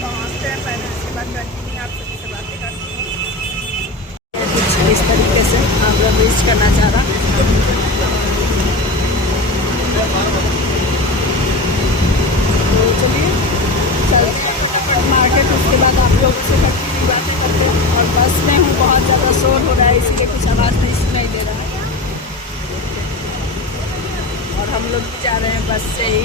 पहुँचते हैं पहले, उसके बाद कंटिन्यू आप सभी से बातें करते हैं। कुछ इस तरीके से आगरा ब्रिज का नज़ारा। तो चलिए मार्केट, उसके बाद आप लोग से कंटिन्यू बातें करते हैं। और बस में हूँ, बहुत ज़्यादा शोर हो रहा है इसलिए कुछ आवाज़ नहीं सुनाई दे रहा है। और हम लोग जा रहे हैं बस से ही।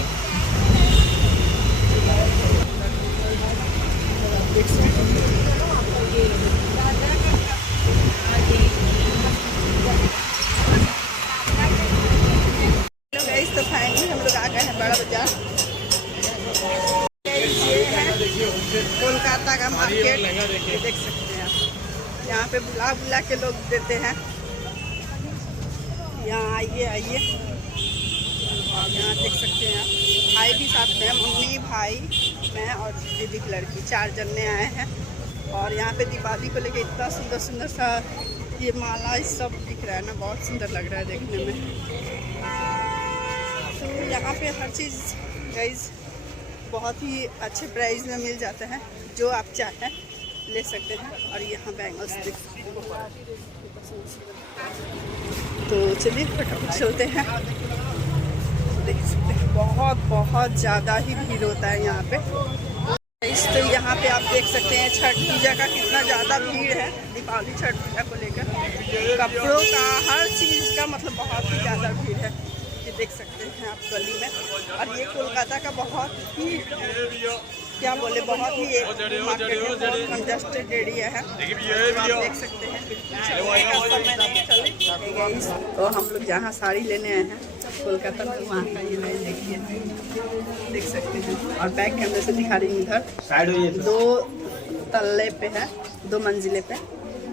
तो फाइनली हम लोग आ गए हैं बड़ा बाजार। ये है कोलकाता का मार्केट, देख सकते हैं आप। यहाँ पे बुला बुला के लोग देते हैं, यहाँ आइए आइए। और यहाँ देख सकते हैं आप, भाई भी साथ में, मम्मी भाई मैं और दीदी की लड़की, 4 जने आए हैं। और यहाँ पे दीपावली को लेके इतना सुंदर सुंदर सा ये माला सब दिख रहा है ना, बहुत सुंदर लग रहा है देखने में। तो यहाँ पे हर चीज़ गाइस बहुत ही अच्छे प्राइस में मिल जाते हैं, जो आप चाहें ले सकते हैं। और यहाँ बैंगल्स देख सकते हैं। तो चलिए फटाफट चलते हैं। देख सकते हैं बहुत ज़्यादा ही भीड़ होता है यहाँ पे। तो यहाँ पे आप देख सकते हैं छठ पूजा का कितना ज़्यादा भीड़ है। दीपावली छठ पूजा को लेकर कपड़ों का, हर चीज़ का मतलब बहुत ही ज़्यादा भीड़ है। ये देख सकते हैं आप गली में। और ये कोलकाता का बहुत ही क्या बोले, बहुत ही मार्केट है, बहुत कंजस्टेड एरिया है। आप देख सकते हैं तो हम लोग जहाँ साड़ी लेने आए हैं कोलकाता में, वहाँ का ये लाइन देखिए, देख सकते हैं। और बैक कैमरे से दिखा रही हूँ, इधर 2 तल्ले पे है, 2 मंजिले पे।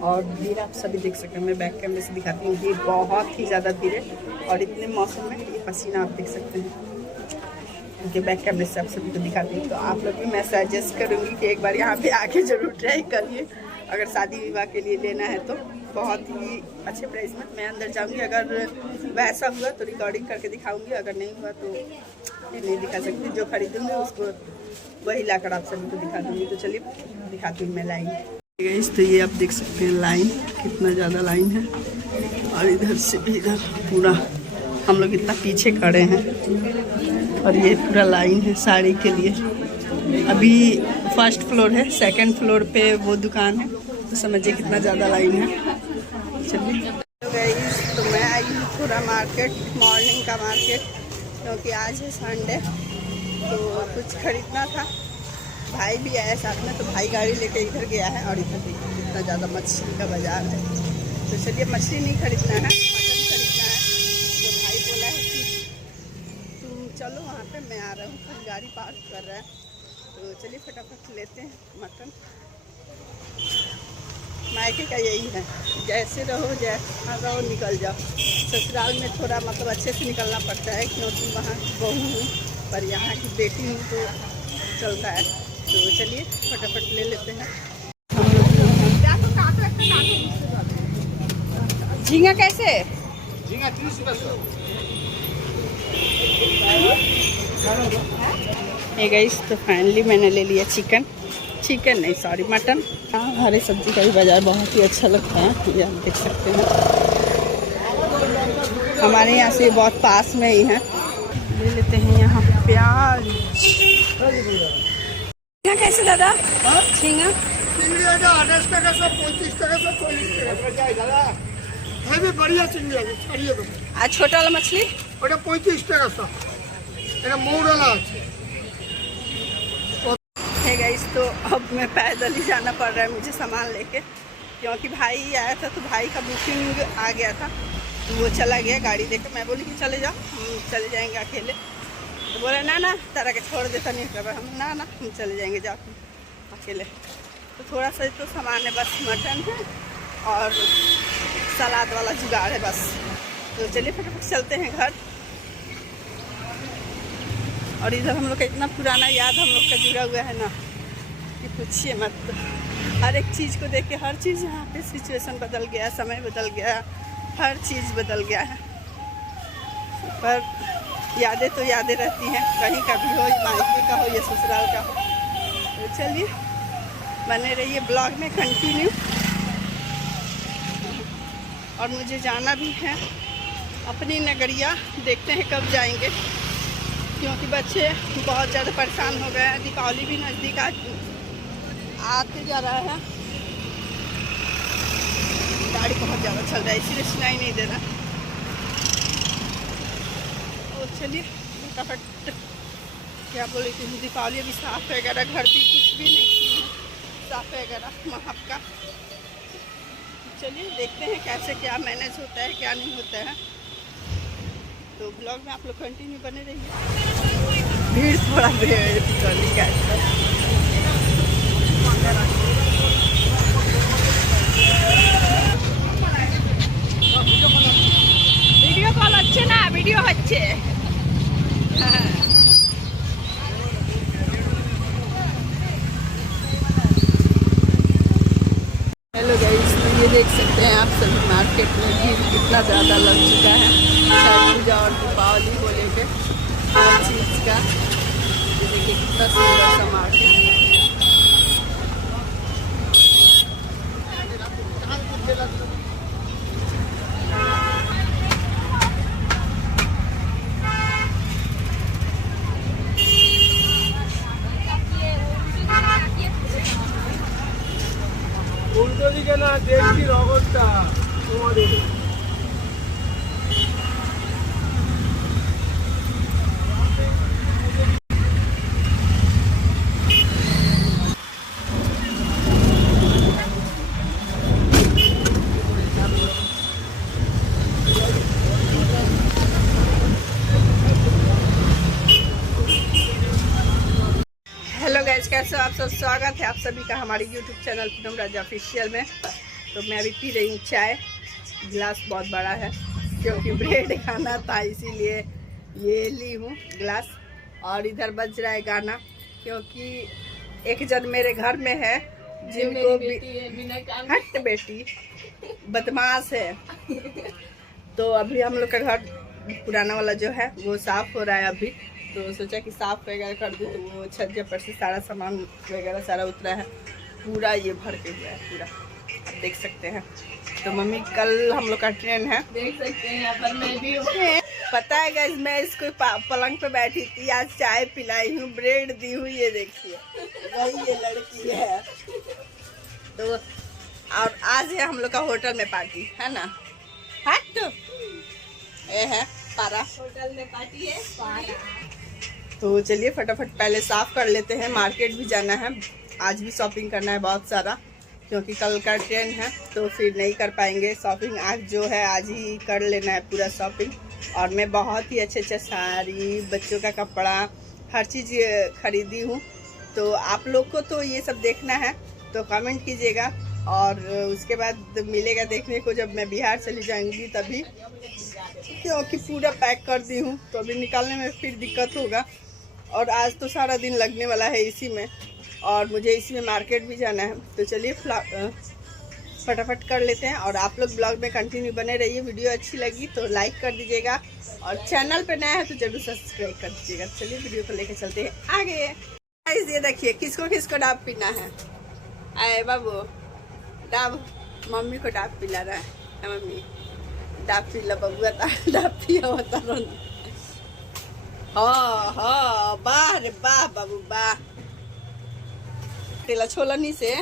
और भीड़ आप सभी देख सकते हैं, मैं बैक कैमरे से दिखाती हूँ। भीड़ बहुत ही ज़्यादा भीड़ है। और इतने मौसम में ये पसीना आप देख सकते हैं, क्योंकि बैक कैमरे से आप सभी को दिखाती हूँ। तो आप लोग भी मैं सजेस्ट करूँगी कि एक बार यहाँ पे आके ज़रूर ट्राई करिए, अगर शादी विवाह के लिए लेना है तो। बहुत ही अच्छे प्राइस में मैं अंदर जाऊँगी, अगर वैसा हुआ तो रिकॉर्डिंग करके दिखाऊँगी, अगर नहीं हुआ तो नहीं दिखा सकती। जो खरीदूँगी उसको वही लाकर आप सभी को दिखा दूँगी। तो चलिए दिखाती हूँ मैं लाइन। तो ये आप देख सकते हैं लाइन, कितना ज़्यादा लाइन है। और इधर से भी इधर पूरा हम लोग इतना पीछे खड़े हैं। और ये पूरा लाइन है साड़ी के लिए। अभी 1st फ्लोर है, 2nd फ्लोर पे वो दुकान है, तो समझिए कितना ज़्यादा लाइन है। चलिए तो मैं आई हूँ पूरा मार्केट, मॉर्निंग का मार्केट, क्योंकि आज है संडे। तो कुछ खरीदना था, भाई भी आया साथ में, तो भाई गाड़ी लेके इधर गया है। और इधर देखिए कितना ज़्यादा मछली का बाजार है। तो चलिए मछली नहीं खरीदना है, मटन खरीदना है। तो भाई बोला है कि तुम चलो वहाँ पे, मैं आ रहा हूँ। फिर गाड़ी पार्क कर रहा है, तो चलिए फटाफट लेते हैं मटन। मायके का यही है, जैसे रहो जैसा रहो निकल जाओ। ससुराल में थोड़ा मतलब अच्छे से निकलना पड़ता है, क्योंकि वहाँ बहू हूँ, पर यहाँ की बेटी हूँ तो चलता है। तो चलिए फटाफट ले लेते हैं। झींगा कैसे? झींगा 30 रुपये। गाइस तो फाइनली मैंने ले लिया चिकन नहीं सॉरी मटन। हरे सब्जी का भी बाज़ार बहुत ही अच्छा लगता है, ये आप देख सकते हैं। हमारे यहाँ से बहुत पास में ही है। ले लेते हैं यहाँ प्याज। झींगा कैसे दादा? झींगा 28 টাকা সব, 35 টাকা সব, 40 টাকা। है भी बढ़िया चिंगड़ी है, छड़िए को। आज छोटा वाला मछली ওটা 35 টাকা সব, এটা মৌরলা আছে। है गाइस तो अब मैं पैदल ही जाना पड़ रहा है मुझे सामान लेके, क्योंकि भाई आया था तो भाई का बुकिंग आ गया था, तो वो चला गया गाड़ी लेकर। मैं बोली कि चले जाओ, हम चले जाएंगे अकेले। तो बोला ना तारा के छोड़ देता नहीं कर। हम ना हम चले जाएंगे, जाओ तुम अकेले। तो थोड़ा सा तो सामान है, बस मटन है और सलाद वाला जुगाड़ है बस। तो चलिए फटाफट चलते हैं घर। और इधर हम लोग का इतना पुराना याद हम लोग का जुड़ा हुआ है ना कि पूछिए मत। हर एक चीज़ को देख के, हर चीज़ यहाँ पे सिचुएशन बदल गया, समय बदल गया, हर चीज़ बदल गया है। पर यादें तो यादें रहती हैं, कहीं का भी हो, मायके का हो या ससुराल का हो। तो चलिए बने रहिए ब्लॉग में कंटिन्यू। और मुझे जाना भी है अपनी नगरिया, देखते हैं कब जाएंगे, क्योंकि बच्चे बहुत ज़्यादा परेशान हो गए हैं। दीपावली भी नज़दीक आते जा रहा है, गाड़ी बहुत ज़्यादा चल रहा है इसीलिए सुनाई नहीं दे रहा। तो चलिए फटाफट, क्या बोले कि दीपावली अभी साफ वगैरह, घर भी कुछ भी नहीं की है साफ वगैरह वहाँ का। चलिए देखते हैं कैसे क्या मैनेज होता है क्या नहीं होता है। तो ब्लॉग में आप लोग कंटिन्यू बने रहिए। भीड़ थोड़ा ट्रॉली का वीडियो कॉल अच्छे ना, वीडियो अच्छे। हेलो गाइस, तो ये देख सकते हैं आप सभी मार्केट में भीड़ कितना ज़्यादा लग चुका है छठ पूजा और दीपावली को लेकर हर चीज़ का। ये देखिए कितना सुंदर सा मार्केट। উল্টো দিকে না দেখছি নগরটা তোমাদের। हेलो गाइस, कैसे हो आप सब? स्वागत है आप सभी का हमारे यूट्यूब चैनल पूनम राजा ऑफिशियल में। तो मैं अभी पी रही हूँ चाय, गिलास बहुत बड़ा है क्योंकि ब्रेड खाना था इसीलिए ये ली हूँ गिलास। और इधर बज रहा है गाना, क्योंकि एक जन मेरे घर में है जिनको भी हट बेटी बदमाश है। तो अभी हम लोग का घर पुराना वाला जो है वो साफ हो रहा है अभी, तो सोचा कि साफ वगैरह कर दूँ। तो वो छज्जे पर से सारा सामान वगैरह सारा उतरा है, पूरा ये भर के हुआ है पूरा, आप देख सकते हैं। तो मम्मी कल हम लोग का ट्रेन है, देख सकते हैं यहाँ पर मैं भी हूँ। पता है गाइस, मैं इसको पलंग पे बैठी थी, आज चाय पिलाई हूँ, ब्रेड दी हूँ, ये देखिए वही ये लड़की है। तो और आज है हम लोग का होटल में पार्टी है ना, हट ये है पारा होटल में पार्टी है पारा। तो चलिए फटाफट पहले साफ कर लेते हैं, मार्केट भी जाना है, आज भी शॉपिंग करना है बहुत सारा, क्योंकि कल का ट्रेन है तो फिर नहीं कर पाएंगे शॉपिंग। आज जो है आज ही कर लेना है पूरा शॉपिंग। और मैं बहुत ही अच्छे साड़ी, बच्चों का कपड़ा, हर चीज़ खरीदी हूँ। तो आप लोग को तो ये सब देखना है तो कमेंट कीजिएगा, और उसके बाद मिलेगा देखने को जब मैं बिहार चली जाऊँगी तभी, क्योंकि पूरा पैक कर दी हूँ तो अभी निकालने में फिर दिक्कत होगा। और आज तो सारा दिन लगने वाला है इसी में, और मुझे इसी में मार्केट भी जाना है। तो चलिए फटाफट कर लेते हैं, और आप लोग ब्लॉग में कंटिन्यू बने रहिए। वीडियो अच्छी लगी तो लाइक कर दीजिएगा, और चैनल पे नया है तो जरूर सब्सक्राइब कर दीजिएगा। चलिए वीडियो को लेकर चलते हैं आगे। ये देखिए किसको किसको डाब पीना है। आए बाबू डाब, मम्मी को डाब पिला रहा है, मम्मी डाब पी ला बबुआ, डाब पिया होता रोन। हाँ हाँ, वाह रे वाह बाबू वाह। तेला छोलनी से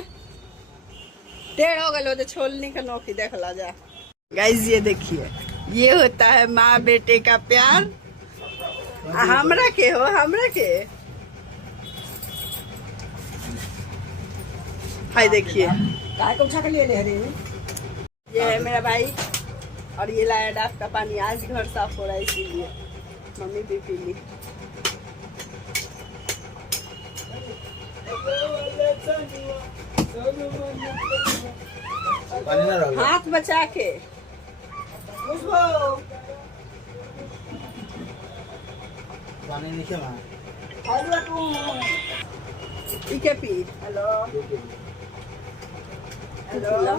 टेढ़ हो गए तो छोलनी का नौकी देख ला जा। गाइस ये देखिए, ये होता है माँ बेटे का प्यार। हमरा के हो, हमरा के हाय देखिए, काय को उठा के ले ले रे। ये है मेरा भाई, और ये लाया डाब का पानी, आज घर साफ हो रहा है इसीलिए मम्मी भी पी ली। हाथ बचा के पानी नीचे मार। इके पी। हेलो हेलो,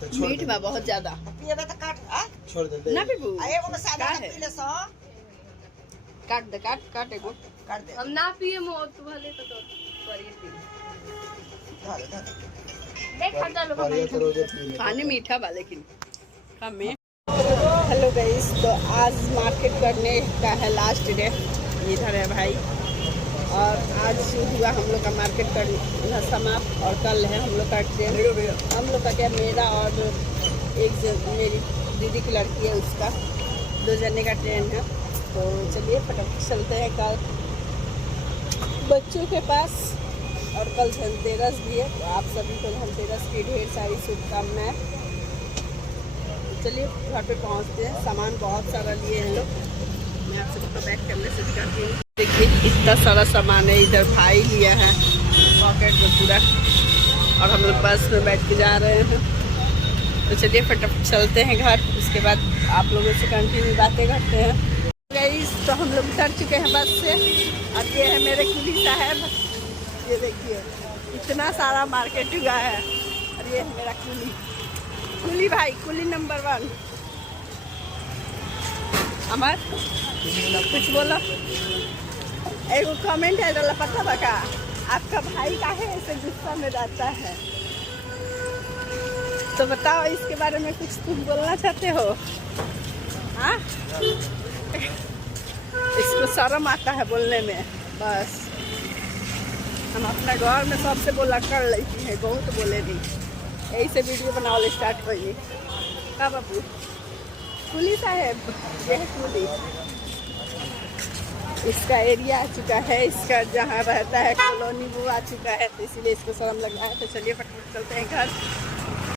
तो मीठ बा बहुत ज्यादा पिएबे त काट आ छोड़ दे ना पीबू एगो में सादा का ना है? पी ले सो काट दे काट एगो काट दे हम ना पिए मो तू भले तो करिए पी धर धर देख खा लो बढ़िया तो रोज पी ले पानी मीठा बा लेकिन कम है। हेलो गाइस, तो आज मार्केट करने का है लास्ट डे, इधर है भाई। और आज हुआ हम लोग का मार्केट करना समाप्त और कल है हम लोग का ट्रेन। हम लोग का क्या, मेरा और मेरी दीदी की लड़की है उसका 2 जने का ट्रेन है। तो चलिए फटाफट चलते हैं कल बच्चों के पास। और कल धनतेरस भी है, तो आप सभी को धनतेरस की ढेर सारी शुभकामनाएं। चलिए घर पे पहुंचते हैं। सामान बहुत सारा लिए हैं लोग, मैं आप सबको बैक करने से दिखाती हूँ। देखिए इतना सारा सामान है, इधर भाई लिया है पॉकेट में पूरा, और हम लोग बस में बैठ के जा रहे हैं। तो चलिए फटाफट चलते हैं घर, उसके बाद आप लोगों से कंटिन्यू बातें करते हैं। गाइस, तो हम लोग उतर चुके हैं बस से, और ये है मेरे कुली साहब। ये देखिए इतना सारा मार्केट हुआ है, और ये है मेरा कुली भाई, कुली नंबर 1। अमर कुछ बोलो, एगो कमेंट है डाला, पता बका आपका भाई काहे ऐसे गुस्सा में रहता है, तो बताओ इसके बारे में कुछ तुम बोलना चाहते हो? हाँ, इसको शर्म आता है बोलने में। बस हम अपना घर में सबसे बोला कर लेती है, बहुत बोले भी, यही से वीडियो बनाओ स्टार्ट करिए। का बाबू कुली साहब, ये है कुली, इसका एरिया आ चुका है, इसका जहाँ रहता है कॉलोनी वो आ चुका है, तो इसीलिए इसको शर्म लग रहा है। तो चलिए फटाफट चलते हैं घर।